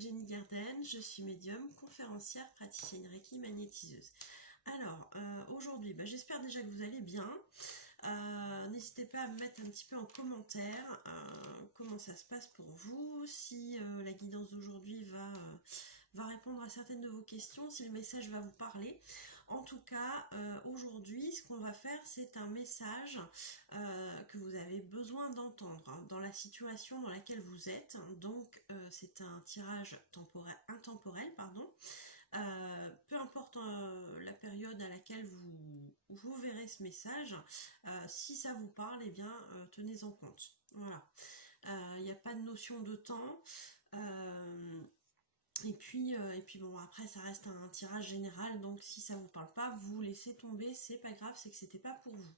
c'est Jenny Garden, je suis médium, conférencière, praticienne Reiki, magnétiseuse. Alors, aujourd'hui, j'espère déjà que vous allez bien. N'hésitez pas à me mettre un petit peu en commentaire comment ça se passe pour vous, si la guidance d'aujourd'hui va répondre à certaines de vos questions, si le message va vous parler. En tout cas, aujourd'hui, ce qu'on va faire, c'est un message que vous avez besoin d'entendre dans la situation dans laquelle vous êtes. Donc, c'est un tirage intemporel, pardon. Peu importe la période à laquelle vous verrez ce message, si ça vous parle, eh bien, tenez en compte. Voilà. Il n'y a pas de notion de temps. Et puis bon, après ça reste un tirage général, donc si ça vous parle pas, vous laissez tomber, c'est pas grave, c'est que c'était pas pour vous.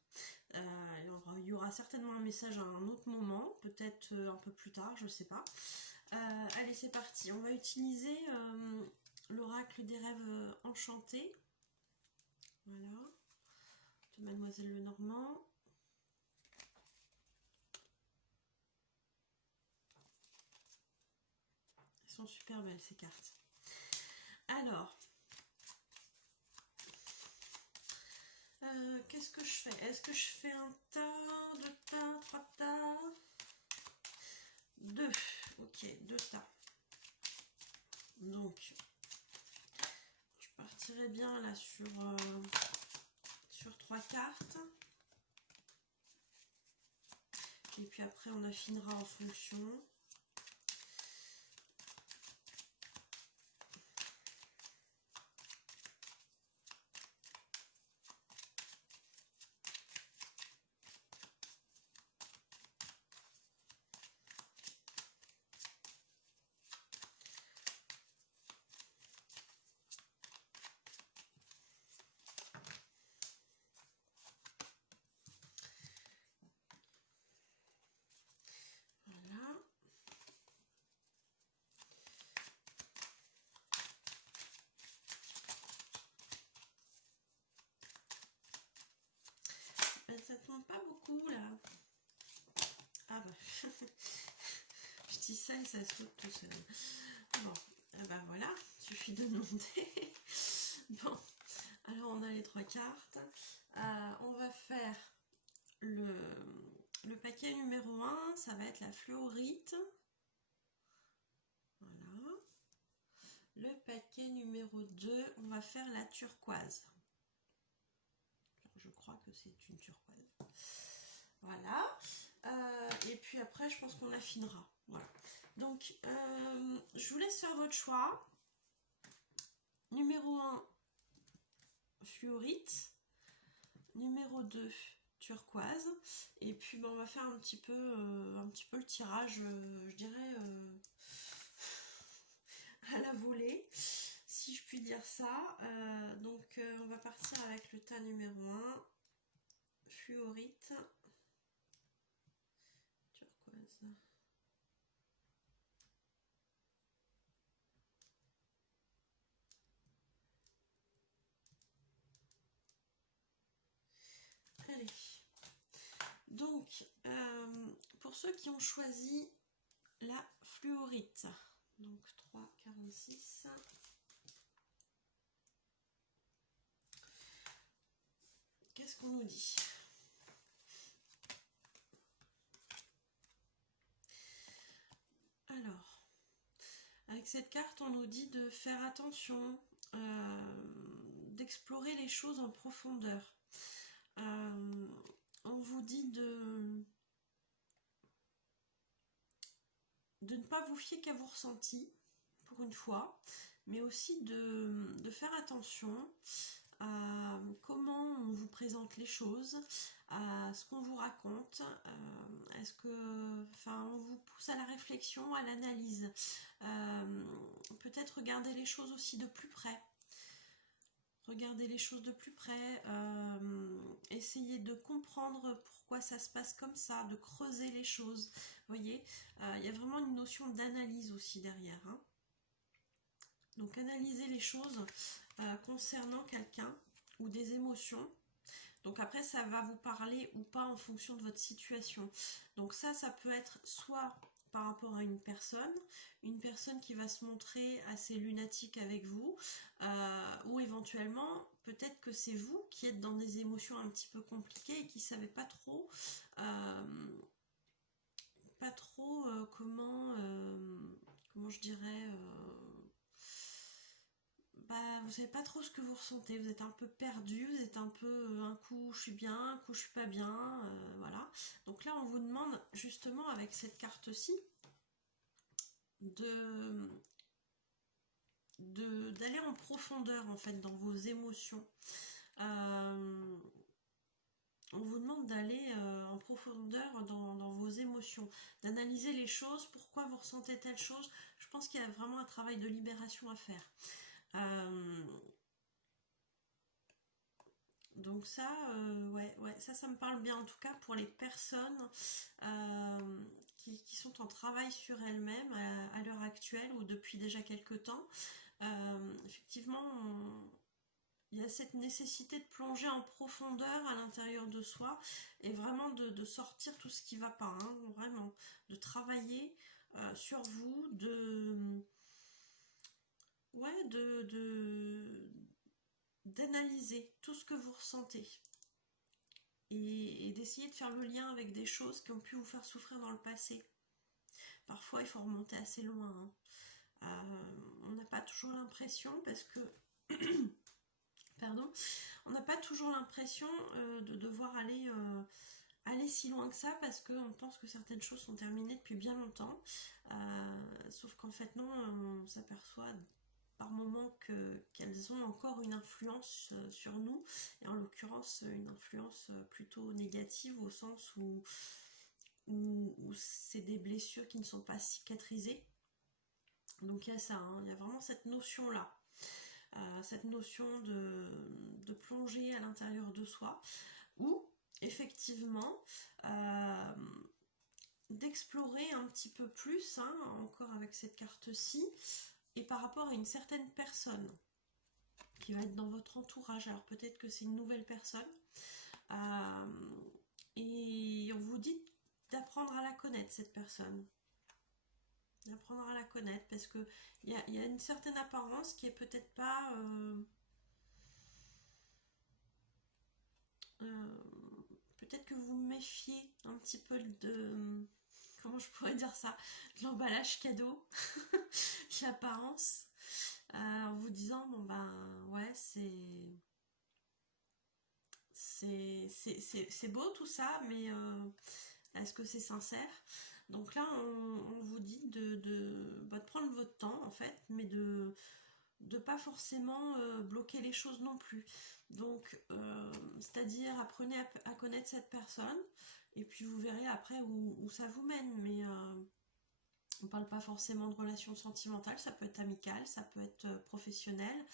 Il y aura certainement un message à un autre moment, peut-être un peu plus tard, je sais pas. Allez, c'est parti, on va utiliser l'oracle des rêves enchantés. Voilà, de Mademoiselle Lenormand. Elles sont super belles ces cartes. Alors, qu'est-ce que je fais? Est-ce que je fais un tas, deux tas, trois tas? Deux. Ok, deux tas. Donc, je partirai bien là sur trois cartes. Et puis après, on affinera en fonction. Voilà. Ça tombe pas beaucoup là. Ah bah, je dis ça et ça saute tout seul. Bon, voilà, suffit de demander. Bon, alors on a les trois cartes. On va faire le paquet numéro 1, ça va être la fluorite. Voilà. Le paquet numéro 2, on va faire la turquoise. Alors, je crois que c'est une turquoise. Voilà. Et puis après, je pense qu'on affinera. Voilà. Donc, je vous laisse faire votre choix. Numéro 1, fluorite. Numéro 2, turquoise. Et puis, on va faire un petit peu le tirage, je dirais, à la volée, si je puis dire ça. Donc, on va partir avec le tas numéro 1, fluorite. Turquoise. Allez. Donc, pour ceux qui ont choisi la fluorite, donc 3,46. Qu'est-ce qu'on nous dit? Alors, avec cette carte, on nous dit de faire attention, d'explorer les choses en profondeur. On vous dit de ne pas vous fier qu'à vos ressentis, pour une fois, mais aussi de faire attention à comment on vous présente les choses, à ce qu'on vous raconte, est-ce que, on vous pousse à la réflexion, à l'analyse, peut-être regarder les choses aussi de plus près. Regardez les choses de plus près, essayez de comprendre pourquoi ça se passe comme ça, de creuser les choses. Vous voyez, il y a vraiment une notion d'analyse aussi derrière. Hein. Donc analyser les choses concernant quelqu'un ou des émotions. Donc après, ça va vous parler ou pas en fonction de votre situation. Donc ça peut être soit par rapport à une personne qui va se montrer assez lunatique avec vous, ou éventuellement peut-être que c'est vous qui êtes dans des émotions un petit peu compliquées et qui ne savez comment je dirais, vous savez pas trop ce que vous ressentez, vous êtes un peu perdu, vous êtes un peu un coup je suis bien, un coup je suis pas bien, voilà. Donc là on vous demande justement avec cette carte-ci d'aller en profondeur en fait dans vos émotions. On vous demande d'aller en profondeur dans vos émotions, d'analyser les choses, pourquoi vous ressentez telle chose. Je pense qu'il y a vraiment un travail de libération à faire. Donc ça, ouais, ça me parle bien en tout cas pour les personnes qui sont en travail sur elles-mêmes à l'heure actuelle ou depuis déjà quelques temps. Effectivement, il y a cette nécessité de plonger en profondeur à l'intérieur de soi et vraiment de sortir tout ce qui ne va pas, hein, vraiment, de travailler sur vous, d'analyser tout ce que vous ressentez et d'essayer de faire le lien avec des choses qui ont pu vous faire souffrir dans le passé. Parfois, il faut remonter assez loin, hein. On n'a pas toujours l'impression parce que pardon, on n'a pas toujours l'impression de devoir aller si loin que ça parce qu'on pense que certaines choses sont terminées depuis bien longtemps, sauf qu'en fait non, on s'aperçoit par moments qu'elles ont encore une influence sur nous, et en l'occurrence une influence plutôt négative au sens où c'est des blessures qui ne sont pas cicatrisées. Donc il y a ça, hein, il y a vraiment cette notion là, cette notion de plonger à l'intérieur de soi, ou effectivement d'explorer un petit peu plus, hein, encore avec cette carte-ci, et par rapport à une certaine personne qui va être dans votre entourage. Alors peut-être que c'est une nouvelle personne, et on vous dit d'apprendre à la connaître, cette personne. D'apprendre à la connaître, parce que il y a une certaine apparence qui est peut-être pas peut-être que vous méfiez un petit peu de, comment je pourrais dire ça, de l'emballage cadeau, de l'apparence, en vous disant bon ben ouais, c'est beau tout ça, mais est-ce que c'est sincère? Donc là on vous dit de prendre votre temps en fait, mais de pas forcément bloquer les choses non plus. Donc c'est-à-dire apprenez à connaître cette personne et puis vous verrez après où ça vous mène. Mais on parle pas forcément de relations sentimentales, ça peut être amical, ça peut être professionnel,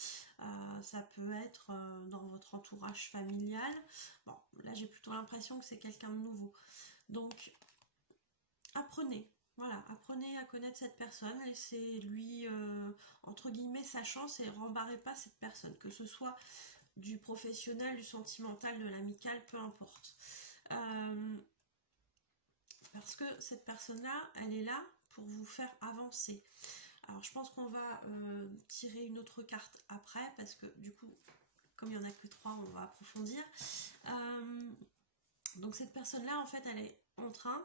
ça peut être dans votre entourage familial. Bon, là j'ai plutôt l'impression que c'est quelqu'un de nouveau. Donc apprenez. Voilà, apprenez à connaître cette personne, laissez-lui, entre guillemets, sa chance et rembarrez pas cette personne, que ce soit du professionnel, du sentimental, de l'amical, peu importe. Parce que cette personne-là, elle est là pour vous faire avancer. Alors je pense qu'on va tirer une autre carte après, parce que du coup, comme il n'y en a que 3, on va approfondir. Donc cette personne-là, en fait, elle est en train,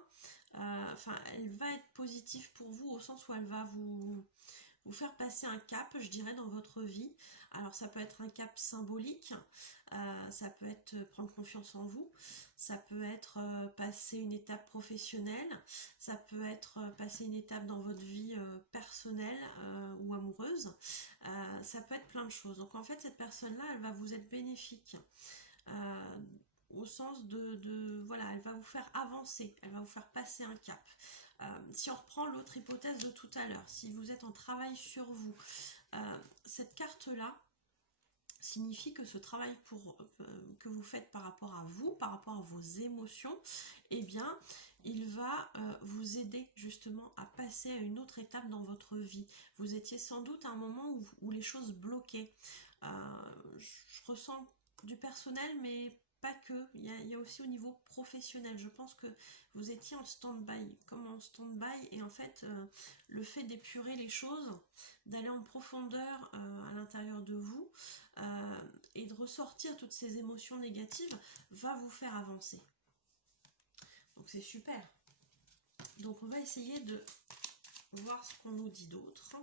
elle va être positive pour vous au sens où elle va vous faire passer un cap, je dirais, dans votre vie. Alors ça peut être un cap symbolique, ça peut être prendre confiance en vous, ça peut être passer une étape professionnelle, ça peut être passer une étape dans votre vie personnelle ou amoureuse, ça peut être plein de choses. Donc en fait cette personne-là, elle va vous être bénéfique. Au sens voilà, elle va vous faire avancer, elle va vous faire passer un cap. Si on reprend l'autre hypothèse de tout à l'heure, si vous êtes en travail sur vous, cette carte-là signifie que ce travail que vous faites par rapport à vous, par rapport à vos émotions, eh bien, il va vous aider justement à passer à une autre étape dans votre vie. Vous étiez sans doute à un moment où les choses bloquaient. Je ressens du personnel, mais pas que, il y a aussi au niveau professionnel. Je pense que vous étiez en stand-by, comme en stand-by, et en fait, le fait d'épurer les choses, d'aller en profondeur à l'intérieur de vous, et de ressortir toutes ces émotions négatives, va vous faire avancer. Donc c'est super. Donc on va essayer de voir ce qu'on nous dit d'autre.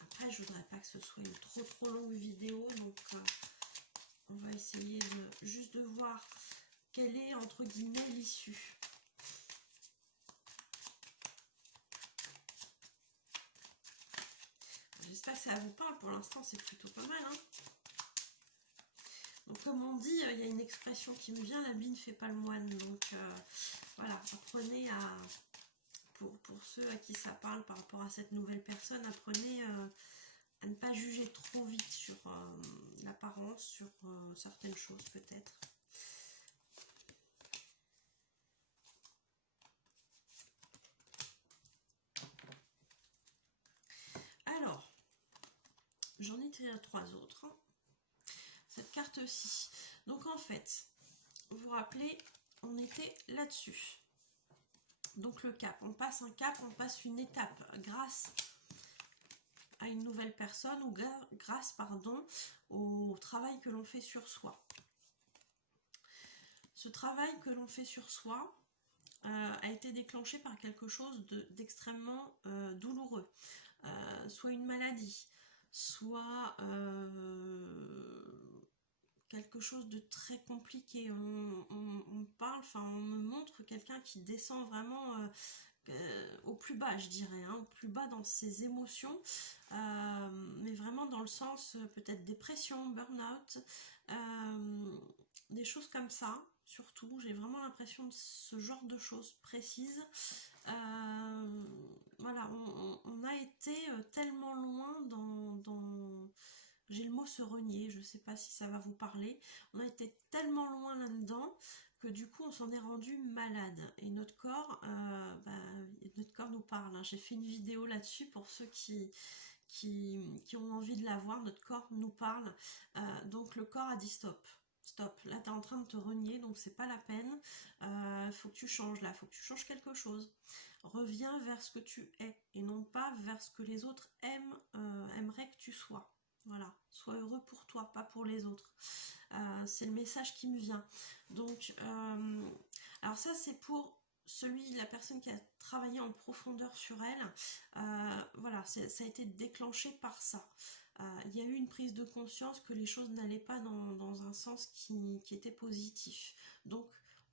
Après, je voudrais pas que ce soit une trop longue vidéo, donc on va essayer juste de voir quelle est, entre guillemets, l'issue. J'espère que ça vous parle. Pour l'instant, c'est plutôt pas mal, hein. Donc, comme on dit, il y a une expression qui me vient, l'habit ne fait pas le moine. Donc, voilà, apprenez à... Pour ceux à qui ça parle par rapport à cette nouvelle personne, apprenez à ne pas juger trop vite sur l'apparence, sur certaines choses peut-être. Alors, j'en ai tiré 3 autres. Cette carte-ci. Donc en fait, vous vous rappelez, on était là-dessus. Donc le cap, on passe un cap, on passe une étape grâce à une nouvelle personne ou grâce, pardon, au travail que l'on fait sur soi. Ce travail que l'on fait sur soi a été déclenché par quelque chose d'extrêmement douloureux. Soit une maladie, soit quelque chose de très compliqué. On parle, enfin on me montre quelqu'un qui descend vraiment au plus bas, je dirais, hein, au plus bas dans ses émotions, mais vraiment dans le sens peut-être dépression, burn-out, des choses comme ça. Surtout, j'ai vraiment l'impression de ce genre de choses précises. Voilà, on a été tellement loin dans j'ai le mot se renier, je ne sais pas si ça va vous parler. On a été tellement loin là-dedans que du coup on s'en est rendu malade. Et notre corps nous parle, hein. J'ai fait une vidéo là-dessus pour ceux qui ont envie de la voir. Notre corps nous parle. Donc le corps a dit stop. Stop, là tu es en train de te renier, donc c'est pas la peine. Faut que tu changes là, faut que tu changes quelque chose. Reviens vers ce que tu es et non pas vers ce que les autres aimeraient que tu sois. Voilà, sois heureux pour toi, pas pour les autres. C'est le message qui me vient. Donc, alors ça c'est pour la personne qui a travaillé en profondeur sur elle. Voilà, ça a été déclenché par ça. Il y a eu une prise de conscience que les choses n'allaient pas dans un sens qui était positif. Donc,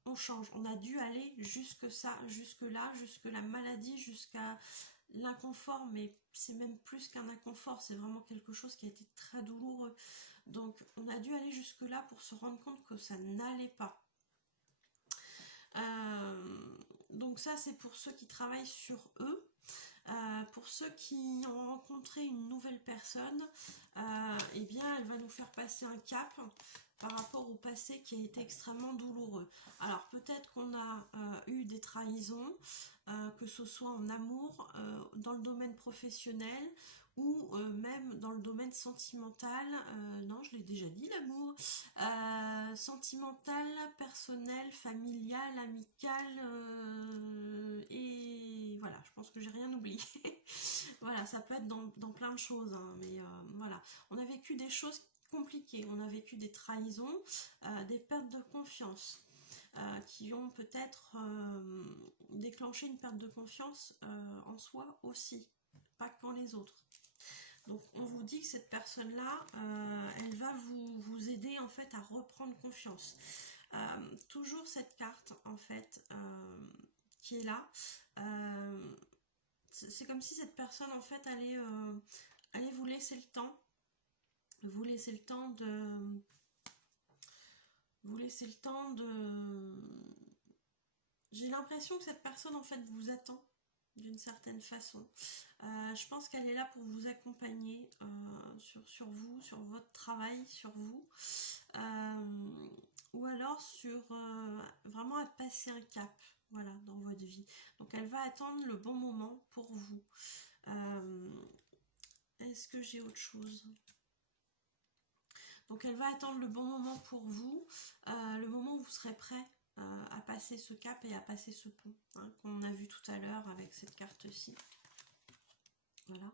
on change. On a dû aller jusque là, jusque la maladie, jusqu'à l'inconfort, mais c'est même plus qu'un inconfort, c'est vraiment quelque chose qui a été très douloureux. Donc on a dû aller jusque là pour se rendre compte que ça n'allait pas. Donc ça c'est pour ceux qui travaillent sur eux. Pour ceux qui ont rencontré une nouvelle personne, eh bien elle va nous faire passer un cap par rapport au passé qui a été extrêmement douloureux. Alors peut-être qu'on a eu des trahisons, que ce soit en amour, dans le domaine professionnel ou même dans le domaine sentimental. Non, je l'ai déjà dit, l'amour. Sentimental, personnel, familial, amical, et voilà, je pense que j'ai rien oublié. Voilà, ça peut être dans plein de choses, hein, mais voilà. On a vécu des choses compliquées, on a vécu des trahisons, des pertes de confiance. Qui ont peut-être déclenché une perte de confiance en soi aussi, pas qu'en les autres. Donc on vous dit que cette personne-là, elle va vous aider en fait à reprendre confiance. Toujours cette carte en fait qui est là. C'est comme si cette personne en fait allait vous laisser le temps. Vous laisser le temps de... J'ai l'impression que cette personne en fait vous attend d'une certaine façon. Je pense qu'elle est là pour vous accompagner sur vous, sur votre travail, sur vous. Ou alors sur vraiment à passer un cap, voilà, dans votre vie. Donc elle va attendre le bon moment pour vous. Est-ce que j'ai autre chose ? Donc elle va attendre le bon moment pour vous, le moment où vous serez prêt à passer ce cap et à passer ce pont, hein, qu'on a vu tout à l'heure avec cette carte-ci. Voilà.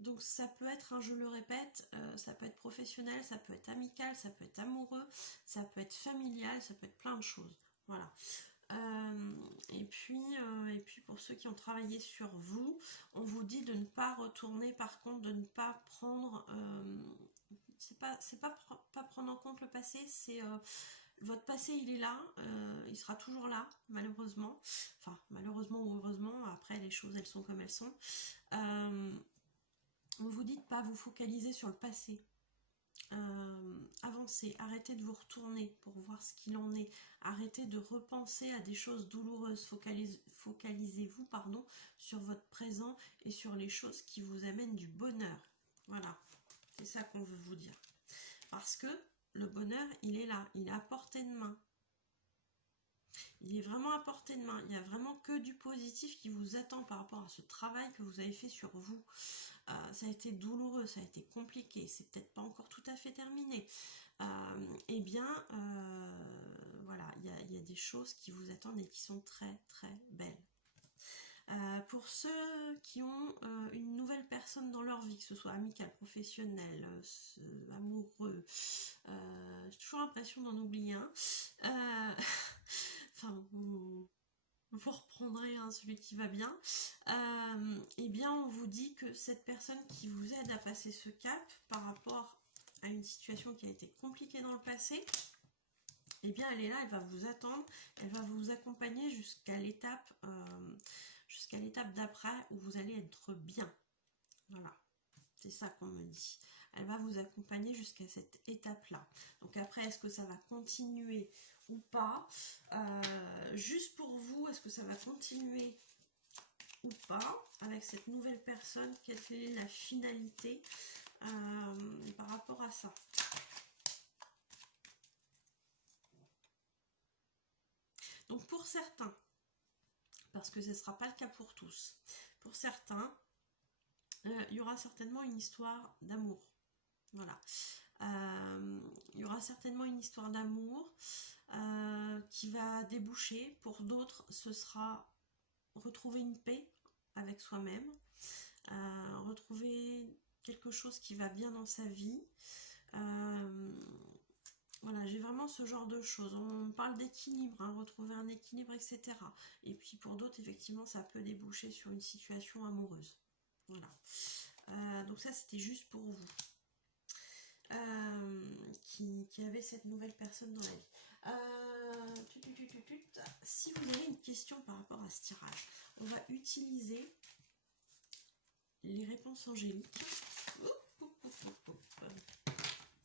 Donc ça peut être, hein, je le répète, ça peut être professionnel, ça peut être amical, ça peut être amoureux, ça peut être familial, ça peut être plein de choses. Voilà. Et puis pour ceux qui ont travaillé sur vous, on vous dit de ne pas retourner, par contre, de ne pas prendre, c'est pas prendre en compte le passé, c'est votre passé, il est là, il sera toujours là, malheureusement, enfin malheureusement ou heureusement, après les choses elles sont comme elles sont. On vous dit de ne pas vous focaliser sur le passé. Avancez, arrêtez de vous retourner pour voir ce qu'il en est, arrêtez de repenser à des choses douloureuses, focalisez-vous sur votre présent et sur les choses qui vous amènent du bonheur. Voilà, c'est ça qu'on veut vous dire. Parce que le bonheur, il est là, il est à portée de main. Il est vraiment à portée de main. Il n'y a vraiment que du positif qui vous attend par rapport à ce travail que vous avez fait sur vous. Ça a été douloureux, ça a été compliqué, c'est peut-être pas encore tout à fait terminé. Eh bien, voilà, il y a des choses qui vous attendent et qui sont très très belles. Pour ceux qui ont une nouvelle personne dans leur vie, que ce soit amical, professionnel, amoureux, j'ai toujours l'impression d'en oublier un. Enfin, vous reprendrez celui qui va bien. Eh bien, on vous dit que cette personne qui vous aide à passer ce cap par rapport à une situation qui a été compliquée dans le passé, eh bien, elle est là, elle va vous attendre, elle va vous accompagner jusqu'à l'étape d'après où vous allez être bien. Voilà, c'est ça qu'on me dit. Elle va vous accompagner jusqu'à cette étape-là. Donc après, est-ce que ça va continuer ou pas? Juste pour vous, est-ce que ça va continuer ou pas avec cette nouvelle personne? Quelle est la finalité par rapport à ça? Donc pour certains, parce que ce ne sera pas le cas pour tous, pour certains, il y aura certainement une histoire d'amour. Voilà. Il y aura certainement une histoire d'amour qui va déboucher. Pour d'autres, ce sera retrouver une paix avec soi-même, retrouver quelque chose qui va bien dans sa vie. Voilà, j'ai vraiment ce genre de choses. On parle d'équilibre, hein, retrouver un équilibre, etc. Et puis pour d'autres, effectivement, ça peut déboucher sur une situation amoureuse. Voilà. Donc ça, c'était juste pour vous. Qui avait cette nouvelle personne dans la vie. Si vous avez une question par rapport à ce tirage, on va utiliser les réponses angéliques.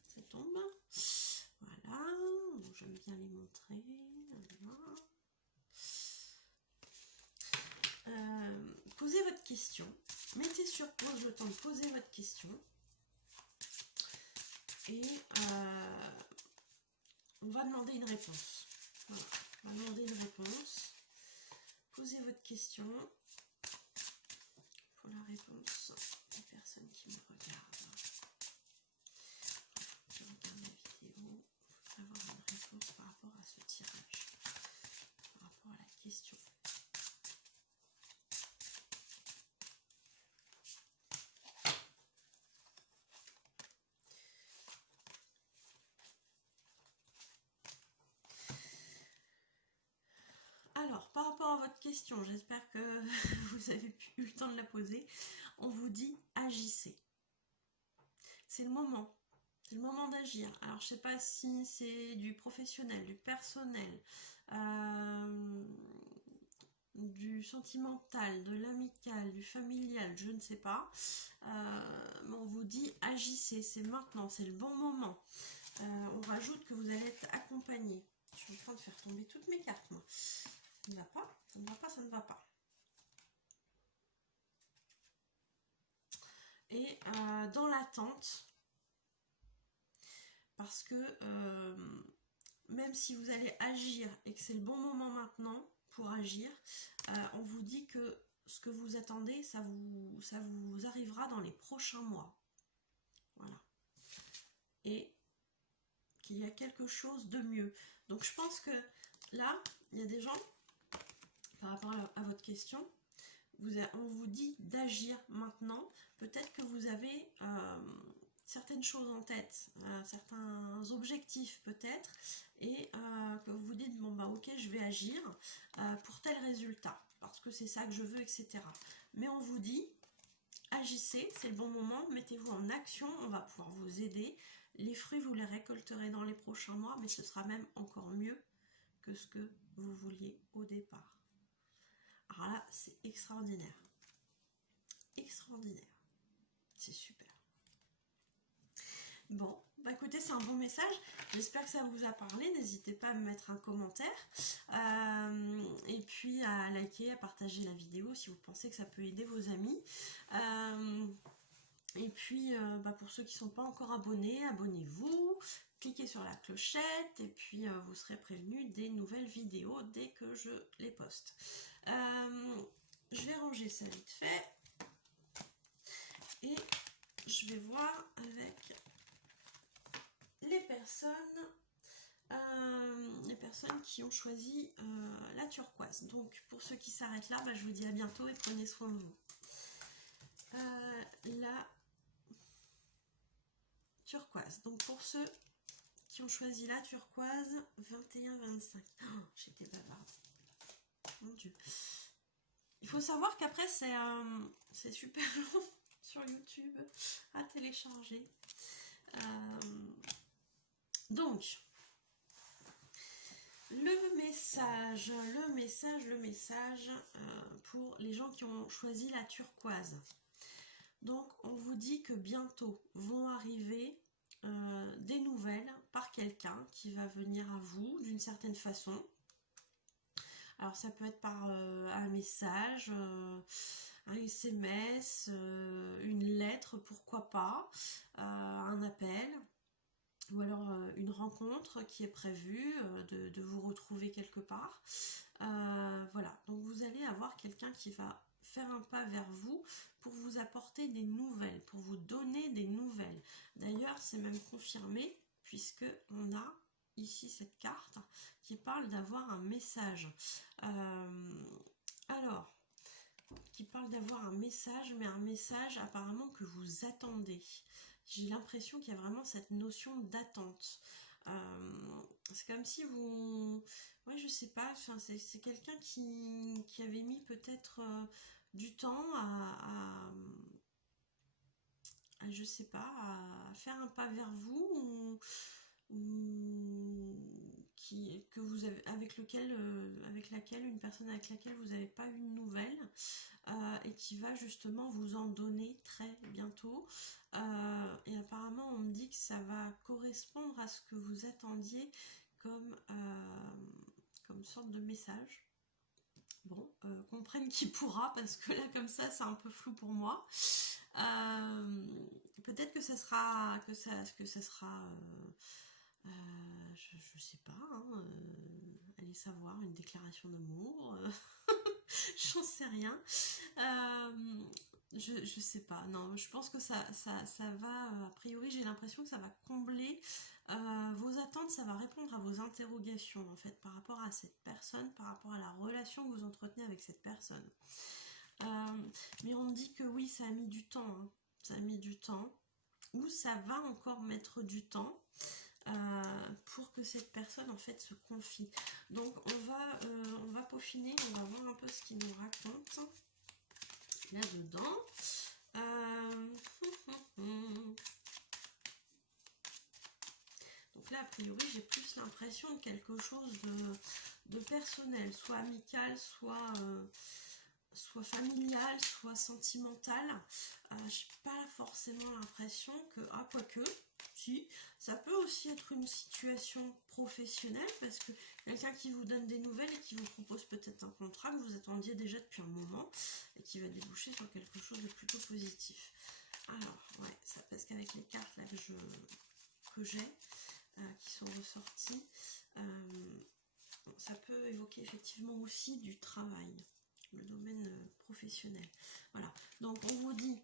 Ça tombe. Voilà, j'aime bien les montrer. Voilà. Posez votre question. Mettez sur pause le temps de poser votre question. Et on va demander une réponse. Voilà. On va demander une réponse. Posez votre question pour la réponse des personnes qui me regardent. Je regarde la vidéo. Il faut avoir une réponse par rapport à ce tirage, par rapport à la question. Alors, par rapport à votre question, j'espère que vous avez eu le temps de la poser. On vous dit agissez. C'est le moment. C'est le moment d'agir. Alors, je ne sais pas si c'est du professionnel, du personnel, du sentimental, de l'amical, du familial, je ne sais pas. Mais on vous dit agissez, c'est maintenant, c'est le bon moment. On rajoute que vous allez être accompagné. Je suis en train de faire tomber toutes mes cartes, moi. Ça ne va pas, ça ne va pas, ça ne va pas. Et dans l'attente, parce que même si vous allez agir et que c'est le bon moment maintenant pour agir, on vous dit que ce que vous attendez, ça vous arrivera dans les prochains mois. Voilà. Et qu'il y a quelque chose de mieux. Donc je pense que là, il y a des gens, par rapport à votre question, on vous dit d'agir maintenant. Peut-être que vous avez certaines choses en tête, certains objectifs peut-être, et que vous vous dites, bon bah ok, je vais agir pour tel résultat, parce que c'est ça que je veux, etc. Mais on vous dit, agissez, c'est le bon moment, mettez-vous en action, on va pouvoir vous aider. Les fruits, vous les récolterez dans les prochains mois, mais ce sera même encore mieux que ce que vous vouliez au départ. Alors là, c'est extraordinaire. Extraordinaire. C'est super. Bon, bah écoutez, c'est un bon message. J'espère que ça vous a parlé. N'hésitez pas à me mettre un commentaire. Et puis à liker, à partager la vidéo si vous pensez que ça peut aider vos amis. Et puis, pour ceux qui ne sont pas encore abonnés, abonnez-vous. Cliquez sur la clochette et puis vous serez prévenus des nouvelles vidéos dès que je les poste. Je vais ranger ça vite fait. Et je vais voir avec les personnes qui ont choisi la turquoise. Donc pour ceux qui s'arrêtent là, je vous dis à bientôt et prenez soin de vous. La turquoise. Donc pour ceux qui ont choisi la turquoise, 21-25. Oh, j'étais bavarde. Mon Dieu. Il faut savoir qu'après c'est super long sur YouTube à télécharger. Donc, le message pour les gens qui ont choisi la turquoise. Donc, on vous dit que bientôt vont arriver des nouvelles par quelqu'un qui va venir à vous d'une certaine façon. Alors, ça peut être par un message, un SMS, une lettre, pourquoi pas, un appel. Ou alors une rencontre qui est prévue, de vous retrouver quelque part. Voilà, donc vous allez avoir quelqu'un qui va faire un pas vers vous pour vous apporter des nouvelles, pour vous donner des nouvelles. D'ailleurs, c'est même confirmé puisque on a ici cette carte qui parle d'avoir un message. Alors, qui parle d'avoir un message, mais un message apparemment que vous attendez. J'ai l'impression qu'il y a vraiment cette notion d'attente. C'est comme si vous... Ouais, je sais pas, c'est quelqu'un qui avait mis peut-être du temps je sais pas, à faire un pas vers vous, ou que vous avez, avec laquelle une personne avec laquelle vous n'avez pas eu de nouvelles, et qui va justement vous en donner très bientôt. Et apparemment on me dit que ça va correspondre à ce que vous attendiez comme sorte de message. Bon, comprenne qui pourra, parce que là comme ça c'est un peu flou pour moi. Peut-être que ça sera je sais pas, hein, allez savoir, une déclaration d'amour, j'en sais rien. Je sais pas, non, je pense que ça va, a priori j'ai l'impression que ça va combler vos attentes, ça va répondre à vos interrogations en fait par rapport à cette personne, par rapport à la relation que vous entretenez avec cette personne. Mais on me dit que oui, ça a mis du temps, hein. Ça a mis du temps, ou ça va encore mettre du temps pour que cette personne en fait se confie. Donc on va peaufiner, on va voir un peu ce qu'il nous raconte là-dedans. Donc là a priori j'ai plus l'impression de quelque chose de personnel, soit amical, soit familial, soit sentimental. J'ai pas forcément l'impression que... Ah, quoique, si, ça peut aussi être une situation professionnelle, parce que quelqu'un qui vous donne des nouvelles et qui vous propose peut-être un contrat que vous attendiez déjà depuis un moment, et qui va déboucher sur quelque chose de plutôt positif. Alors, ouais, ça, parce qu'avec les cartes là que j'ai, qui sont ressorties, ça peut évoquer effectivement aussi du travail. le domaine professionnel. Voilà, donc on vous dit,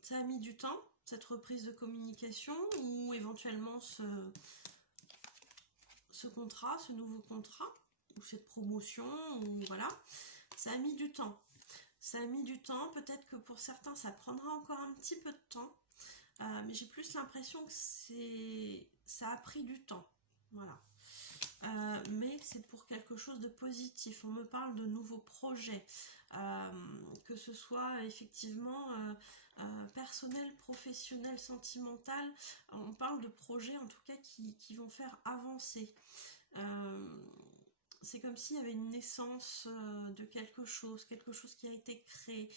ça a mis du temps, cette reprise de communication, ou éventuellement ce contrat, ce nouveau contrat, ou cette promotion, ou voilà, ça a mis du temps. Ça a mis du temps, peut-être que pour certains ça prendra encore un petit peu de temps, mais j'ai plus l'impression que ça a pris du temps, voilà. Mais c'est pour quelque chose de positif. On me parle de nouveaux projets, que ce soit effectivement personnel, professionnel, sentimental. On parle de projets en tout cas qui vont faire avancer. C'est comme s'il y avait une naissance de quelque chose qui a été créé,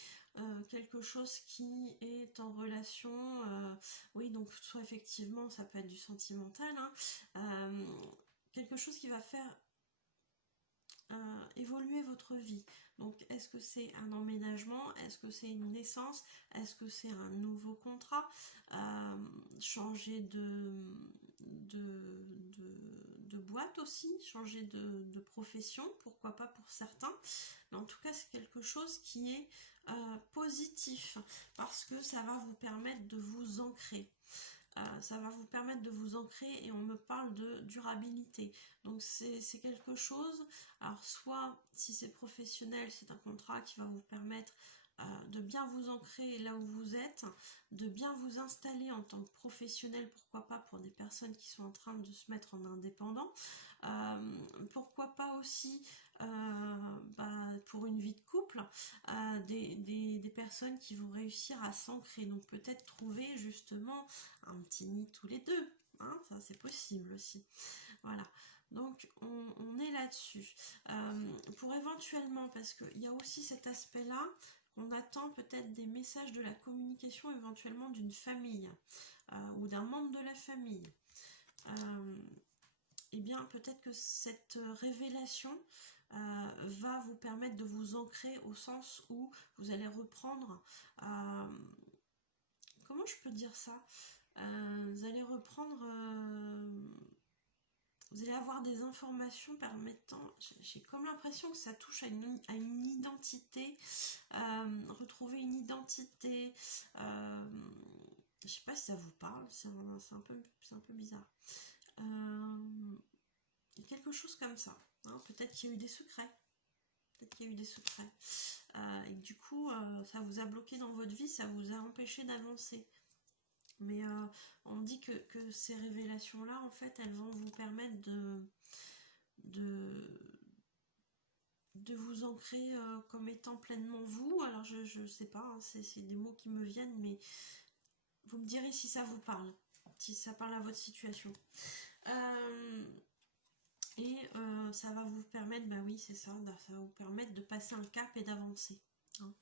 quelque chose qui est en relation, oui, donc soit effectivement ça peut être du sentimental, hein, quelque chose qui va faire évoluer votre vie. Donc est-ce que c'est un emménagement, est-ce que c'est une naissance, est-ce que c'est un nouveau contrat, changer de boîte aussi, changer de profession, pourquoi pas pour certains, mais en tout cas c'est quelque chose qui est positif, parce que ça va vous permettre de vous ancrer. Ça va vous permettre de vous ancrer, et on me parle de durabilité. Donc c'est quelque chose, alors soit si c'est professionnel, c'est un contrat qui va vous permettre de bien vous ancrer là où vous êtes, de bien vous installer en tant que professionnel, pourquoi pas pour des personnes qui sont en train de se mettre en indépendant, pourquoi pas aussi pour une vie de couple, des personnes qui vont réussir à s'ancrer, donc peut-être trouver justement un petit nid tous les deux, hein, ça c'est possible aussi, voilà. Donc on est là-dessus, pour éventuellement, parce qu'il y a aussi cet aspect-là, on attend peut-être des messages de la communication éventuellement d'une famille, ou d'un membre de la famille. Et bien peut-être que cette révélation va vous permettre de vous ancrer, au sens où vous allez reprendre, comment je peux dire ça, vous allez reprendre, vous allez avoir des informations permettant, j'ai comme l'impression que ça touche à une identité, retrouver une identité, je sais pas si ça vous parle, c'est un peu bizarre, quelque chose comme ça, hein, peut-être qu'il y a eu des secrets, et que du coup ça vous a bloqué dans votre vie, ça vous a empêché d'avancer. Mais on dit que ces révélations-là, en fait, elles vont vous permettre de vous ancrer comme étant pleinement vous. Alors, je sais pas, hein, c'est des mots qui me viennent, mais vous me direz si ça vous parle, si ça parle à votre situation. Et ça va vous permettre, bah oui, c'est ça, ça va vous permettre de passer un cap et d'avancer, hein.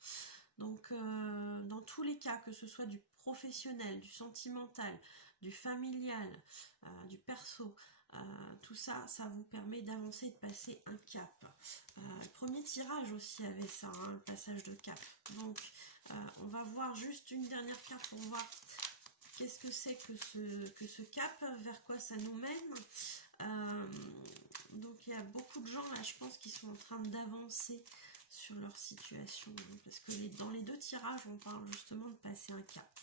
Donc, dans tous les cas, que ce soit du professionnel, du sentimental, du familial, du perso, tout ça, ça vous permet d'avancer et de passer un cap. Le premier tirage aussi avait ça, hein, le passage de cap. Donc, on va voir juste une dernière carte pour voir qu'est-ce que c'est que ce cap, vers quoi ça nous mène. Donc, il y a beaucoup de gens, là, je pense, qui sont en train d'avancer sur leur situation, parce que dans les deux tirages on parle justement de passer un cap.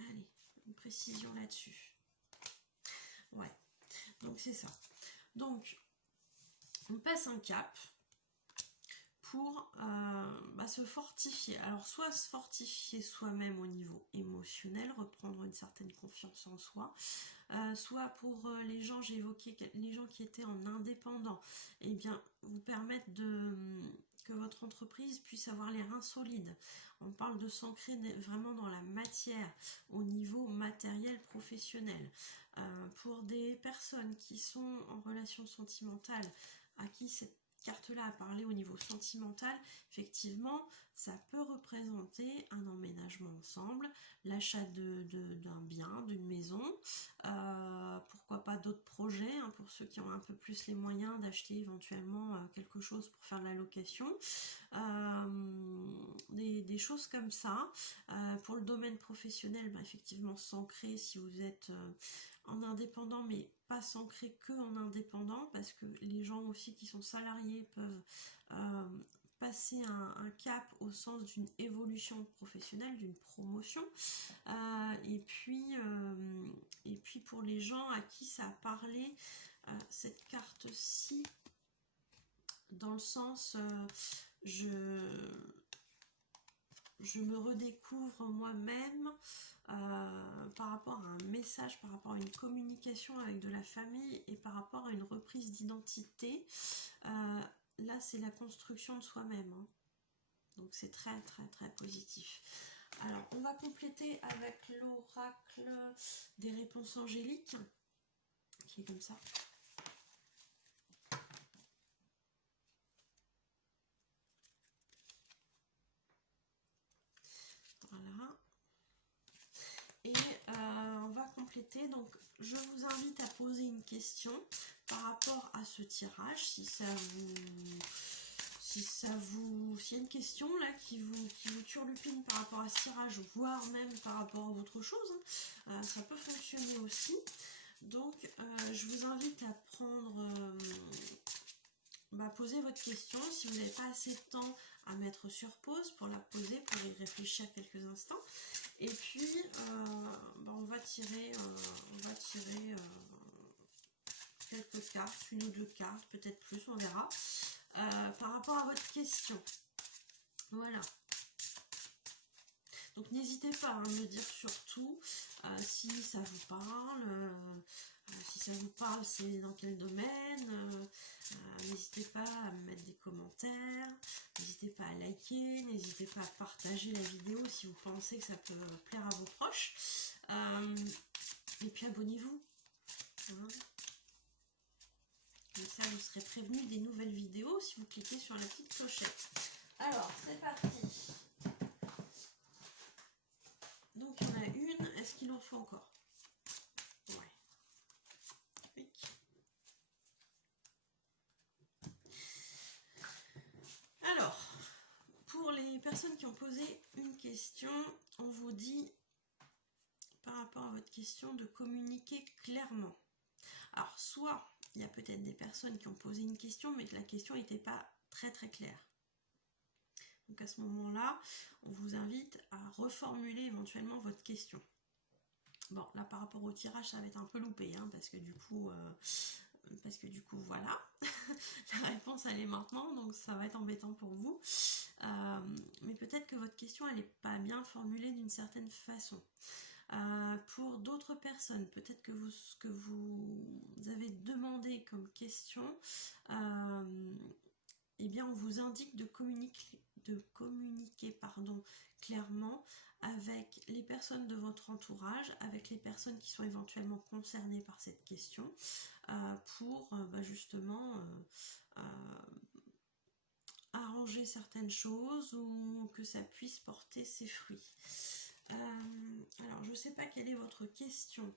Allez, une précision là-dessus. Ouais, donc c'est ça. Donc on passe un cap pour se fortifier. Alors soit se fortifier soi-même au niveau émotionnel, reprendre une certaine confiance en soi, soit pour les gens, j'ai évoqué les gens qui étaient en indépendant, et bien vous permettre que votre entreprise puisse avoir les reins solides. On parle de s'ancrer vraiment dans la matière, au niveau matériel professionnel. Pour des personnes qui sont en relation sentimentale, à qui cette carte-là a parlé au niveau sentimental, effectivement, ça peut représenter un emménagement ensemble, l'achat d'un bien, d'une maison, pourquoi pas d'autres projets, hein, pour ceux qui ont un peu plus les moyens d'acheter éventuellement quelque chose pour faire de la location, des choses comme ça. Pour le domaine professionnel, effectivement, s'ancrer si vous êtes en indépendant, mais pas s'ancrer que en indépendant, parce que les gens aussi qui sont salariés peuvent passer un cap au sens d'une évolution professionnelle, d'une promotion. Et puis pour les gens à qui ça a parlé, cette carte-ci, dans le sens je me redécouvre moi-même par rapport à un message, par rapport à une communication avec de la famille et par rapport à une reprise d'identité. Là, c'est la construction de soi-même, hein. Donc c'est très très très positif. Alors, on va compléter avec l'oracle des réponses angéliques, qui est comme ça. Voilà. Et on va compléter. Donc, je vous invite à poser une question par rapport à ce tirage, s'il y a une question là qui vous turlupine par rapport à ce tirage, voire même par rapport à autre chose, hein, ça peut fonctionner aussi. Donc, je vous invite à prendre, poser votre question. Si vous n'avez pas assez de temps, à mettre sur pause pour la poser, pour y réfléchir quelques instants. Et puis, on va tirer quelques cartes, une ou deux cartes, peut-être plus, on verra, par rapport à votre question. Voilà. Donc n'hésitez pas à me dire surtout si ça vous parle, si ça vous parle, c'est dans quel domaine. N'hésitez pas à me mettre des commentaires, n'hésitez pas à liker, n'hésitez pas à partager la vidéo si vous pensez que ça peut plaire à vos proches. Et puis abonnez-vous. Hein. Comme ça, vous serez prévenu des nouvelles vidéos si vous cliquez sur la petite clochette. Alors, c'est parti. Donc, il y en a une. Est-ce qu'il en faut encore? Ouais. Oui. Alors, pour les personnes qui ont posé une question, on vous dit, par rapport à votre question, de communiquer clairement. Alors, soit il y a peut-être des personnes qui ont posé une question, mais que la question n'était pas très très claire. Donc à ce moment-là, on vous invite à reformuler éventuellement votre question. Bon, là par rapport au tirage, ça va être un peu loupé, hein, parce que du coup, voilà, la réponse elle est maintenant, donc ça va être embêtant pour vous. Mais peut-être que votre question elle n'est pas bien formulée d'une certaine façon. Pour d'autres personnes, peut-être que ce que vous avez demandé comme question, eh bien on vous indique de communiquer clairement avec les personnes de votre entourage, avec les personnes qui sont éventuellement concernées par cette question, pour justement arranger certaines choses ou que ça puisse porter ses fruits. Alors, je ne sais pas quelle est votre question,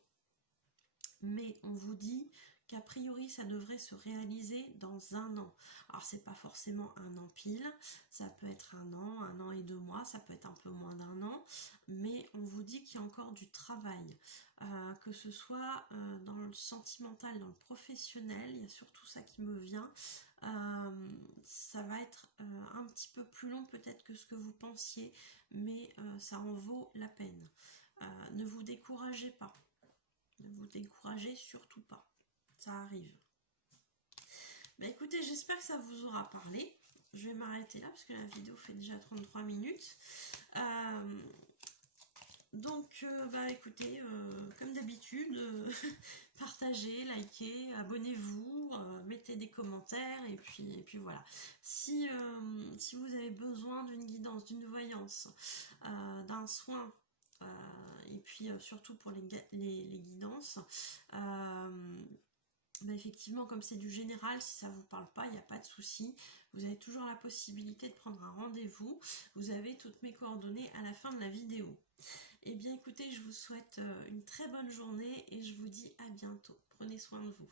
mais on vous dit qu'a priori, ça devrait se réaliser dans 1 an. Alors, c'est pas forcément 1 an pile, ça peut être 1 an et 2 mois, ça peut être un peu moins d'1 an, mais on vous dit qu'il y a encore du travail, que ce soit dans le sentimental, dans le professionnel, il y a surtout ça qui me vient. Ça va être un petit peu plus long peut-être que ce que vous pensiez, mais ça en vaut la peine. Ne vous découragez pas, ne vous découragez surtout pas, ça arrive. Écoutez, j'espère que ça vous aura parlé. Je vais m'arrêter là parce que la vidéo fait déjà 33 minutes. Donc, écoutez, comme d'habitude, partagez, likez, abonnez-vous, mettez des commentaires et puis voilà. Si vous avez besoin d'une guidance, d'une voyance, d'un soin, et puis surtout pour les guidances, effectivement, comme c'est du général, si ça ne vous parle pas, il n'y a pas de souci. Vous avez toujours la possibilité de prendre un rendez-vous. Vous avez toutes mes coordonnées à la fin de la vidéo. Eh bien écoutez, je vous souhaite une très bonne journée et je vous dis à bientôt. Prenez soin de vous.